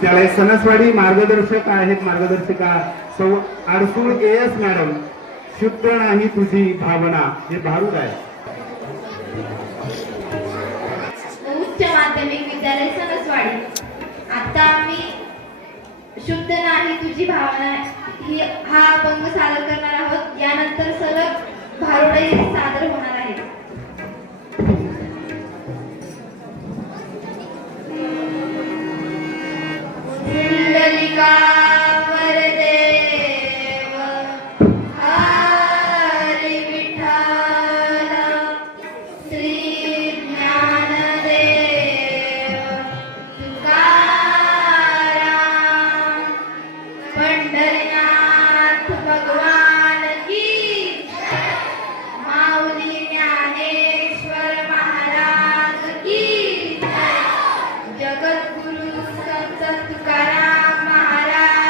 त्याला सणसवाडी मार्गदर्शक आहेत, मार्गदर्शिका सौ आरसूळ एस मॅडम. शुद्ध नाही तुझी भावना, हे भारूड आहे. उच्च माध्यमिक विद्यालय सणसवाडी. आता आम्ही शुद्ध नाही तुझी भावना हा अभंग सादर करणार आहोत. यानंतर सलग भारुडे सादर होणार आहे. पुंडलिका वरदेव हरी विठ्ठल श्री ज्ञानदेव तुकाराम पंढरीनाथ भगवान की माऊली ज्ञानेश्वर महाराज की जगद्गुरु संत तुकाराम महाराज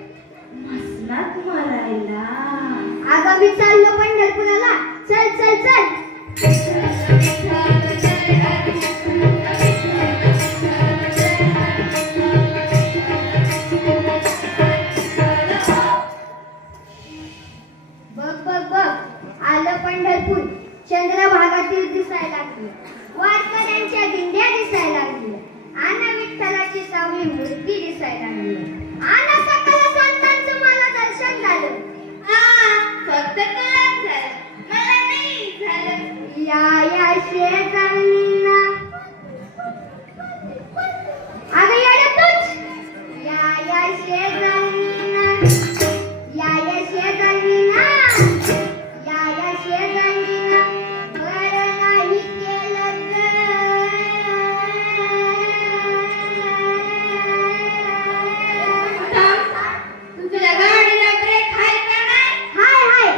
मसनात मारायला अगं मी चाललो पंढरपुराला. चल चल चल. बघ बघ बघ आलं पंढरपूर. चंद्रभागातील दिसायला लागली. वारकऱ्यांच्या दिंड्या दिसायला लागल्या. आणि विठ्ठलाची सावळी मूर्ती दिसायला लागली. आणि सकल संतांचं मला दर्शन झालं. फक्त तुलाच झालं, मला नाही झालं. या शेजारीना अगं येड्या तूच. या शेजारीना या शेजारीना बरं नाही केलं ग. तुझ्या गाडीला ब्रेक आहे का नाही? हाय हाय.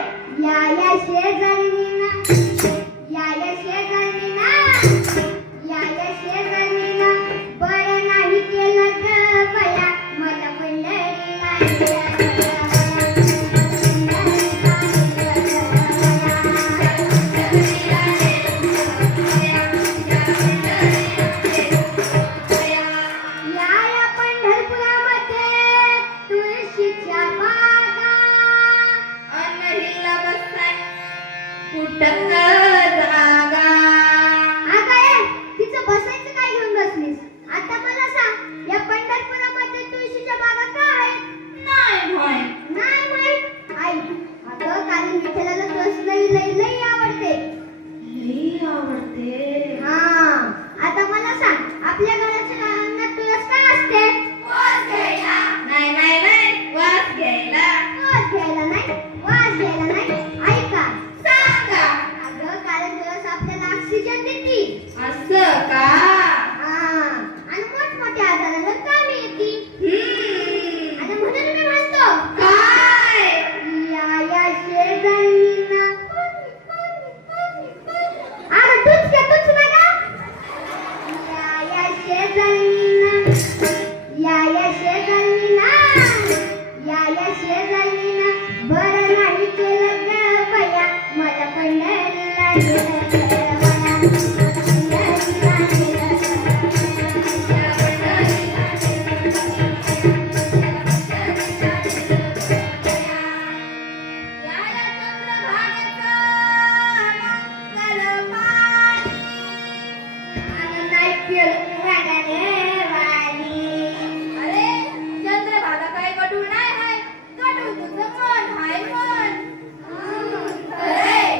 या शेजारीना या शेजारीना बरं नाही केलं ग बया. मला पंढरीला या पंढरपुरामध्ये तुळशीच्या बागा. अनहिला बसताय कुठं जागा. अगं ये, तिचं बसायचं काय घेऊन बसलीस? आता मला सांग, या पंढरपुरामध्ये तुळशीच्या बागा का आहेत? नाही होय. नाही माहित. आई, अगं कारण विठ्ठलाला तुळस लई लई लई आवडते. लई आवडते. हा, आता मला सांग, आपल्या घराच्या अंगणात तुळस का असते? वास घ्यायला. नाही नाही नाही, वास घ्यायला. वास घ्यायला नाही, वास घ्यायला नाही. ऐका, सांगा. अगं कारण तुळस आपल्याला ऑक्सिजन देते. असं का? हा, आणि मोठमोठ्या आजाराला कामी येते. हम्म. आणि म्हणून मी म्हणतो काय? या शेजारीना अगं तूच का तूच बघा. या शेजारीना या शेजारीना बरं नाही केलं ग बया. मला पंढरीला नेलं ग बया. पंढरीला नेलं आणि नाही केलं वागाने वाणी. अरे चंद्रभागा काय गढूळ नाही हाय, गढूळ तुझं मन हाय मन. खरंय.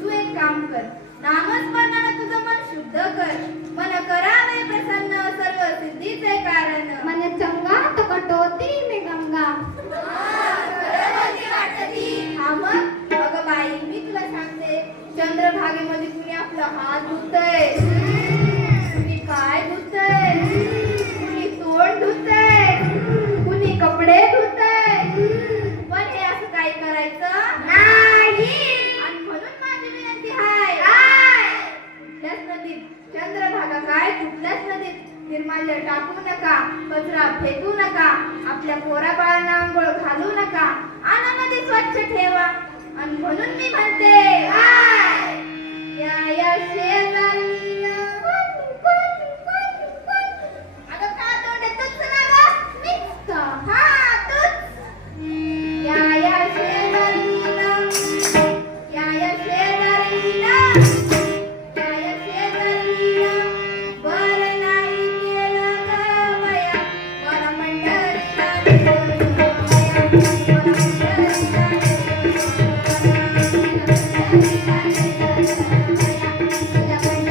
तू एक काम कर, नामस्मरणानं तुझं मन शुद्ध कर. मन करावे प्रसन्न सर्व सिद्धीचे कारण. मन चंगा तो कटोती में गंगा. खरं बोलती वाटतं ती. हा मग अगं बाई, मी तुला सांगते, चंद्रभागेमध्ये कुणी आपला हात धुतय, कुणी पाय धुतय, कुणी तोंड धुतय, कुणी कपडे धुतय. पण हे असं काय करायचं नाही. आणि म्हणून माझी विनंती आहे, कुठल्याच नदीत चंद्रभागा काय कुठल्याच नदीत निर्माल्य टाकू नका, कचरा फेकू नका, आपल्या पोरा बाळांना आंघोळ घालू नका, आणि नदी स्वच्छ ठेवा. आणि म्हणून मी म्हणते, या शेजारीनं अगं का तोंड तूच ना गं? मीच का? हा तूच. या शेजारीनं बरं नाही केलं ग बया. मला पंढरीला नेलं ग बया. मला पंढरीला नेलं ग बया.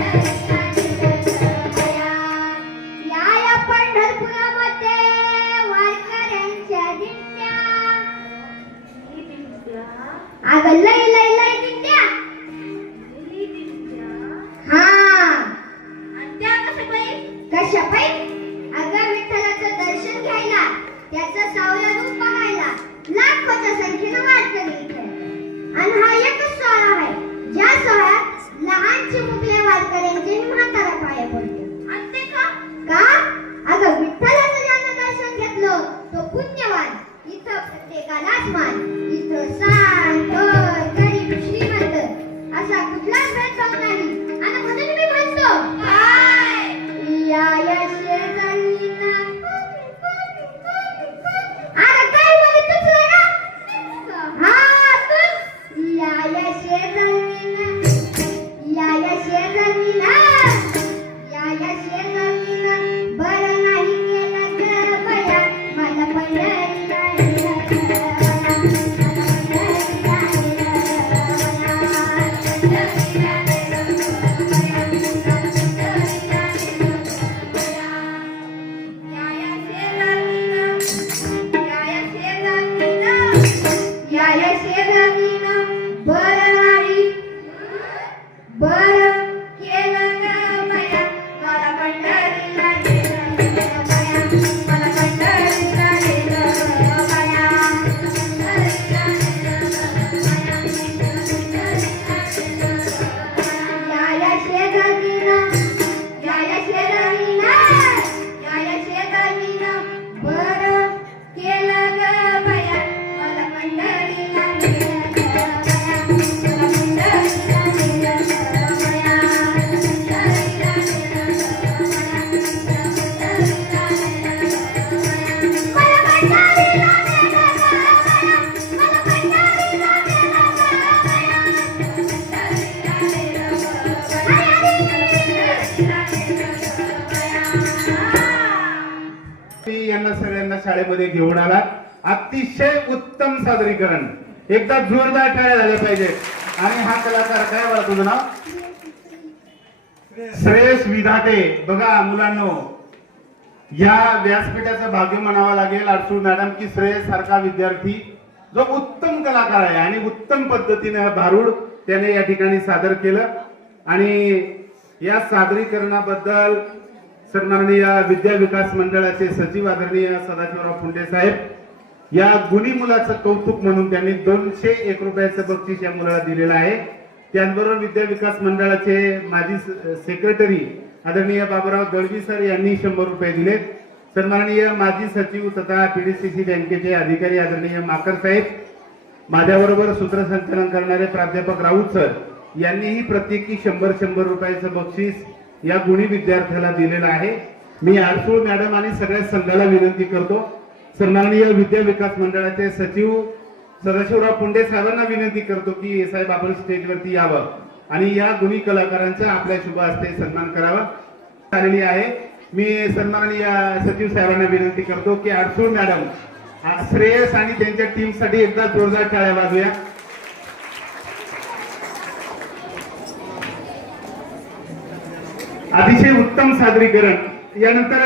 हा आणि त्या कशा पाहिजे? कशापाई? अगं विठ्ठलाचं दर्शन घ्यायला, त्याचं सावलं रूप बघायला लाखोच्या संख्येनं वारकरी इथे. आणि हा एकच सोहळा आहे ज्या सोहळ्यात लहानचे मुकले वारकऱ्यांचे म्हातारा पाया पडतो. आणि ते का? का? अगं विठ्ठलाचं ज्यानं दर्शन घेतलं तो पुण्यवान. इथं प्रत्येकालाच मान. इथं सांत, गरीब, श्रीमंत असा कुठलाच भेदभाव नाही. आणि म्हणून मी म्हणतो काय? या शेजारीला अरे काय म्हणतोस रे? हा तू या शेजारीला बरं नाही केलं ग बया मला पंढरीला नेलं ग बया, मला पंढरीला नेलं ग बया, पंढरीला नेलं ग बया. या शेजारीला बरं नाही बरं केलं ग बया मला पंढरीला नेलं ग बया, मला पंढरीला नेलं ग बया, पंढरीला नेलं ग बया, पंढरीला नेलं ग बया. या शेजारीला बरं केलं ग बया मला पंढरीला नेलं ग बया, मला पंढरीला नेलं ग बया, पंढरीला नेलं ग बया, पंढरीला नेलं ग बया. मला पंढरीला नेलं ग बया, मला पंढरीला नेलं ग बया, पंढरीला नेलं ग बया. यांना सगळ्यांना शाळेमध्ये घेऊन आला. अतिशय उत्तम सादरीकरण. एकदा जोरदार टाळ्या झाल्या पाहिजेत. आणि हा कलाकार काय बरं तुझं नाव? श्रेयस विधाते. बघा मुलांनो, या व्यासपीठाचं भाग्य म्हणावं लागेल आरसू मॅडम की श्रेयस सारखा विद्यार्थी जो उत्तम कलाकार आहे आणि उत्तम पद्धतीने भारूड त्याने या ठिकाणी सादर केलं. आणि या सादरीकरणाबद्दल सन्माननीय विद्या विकास मंडळाचे सचिव आदरणीय सदाशिवराव फुंडे साहेब, या गुणी मुलाचं कौतुक म्हणून त्यांनी 201 रुपयाचं बक्षीस या मुलाला दिलेलं आहे. त्याचबरोबर विद्या विकास मंडळाचे माजी सेक्रेटरी आदरणीय बाबूराव दळवी सर यांनी 100 रुपये दिले. सन्माननीय माजी सचिव तथा पीडीसीसी बँकेचे अधिकारी आदरणीय माकर साहेब, माझ्याबरोबर सूत्रसंचालन करणारे प्राध्यापक राऊत सर यांनीही प्रत्येकी 100 रुपयाचं बक्षीस या गुणी विद्यार्थ्याला दिलेलं आहे. मी आरसूळ मॅडम आणि सगळ्या संघाला विनंती करतो, सन्माननीय विद्या विकास मंडळाचे सचिव सदाशिवराव पुंडे साहेबांना विनंती करतो की साहेब आपण स्टेजवरती यावं आणि या गुणी कलाकारांचा आपल्या शुभ हस्ते सन्मान करावा. आलेली आहे. मी सन्माननीय सचिव साहेबांना विनंती करतो की आरसूळ मॅडम श्रेयस आणि त्यांच्या टीमसाठी एकदा जोरदार टाळ्या वाजूया. अतिशय उत्तम सादरीकरण. यानंतर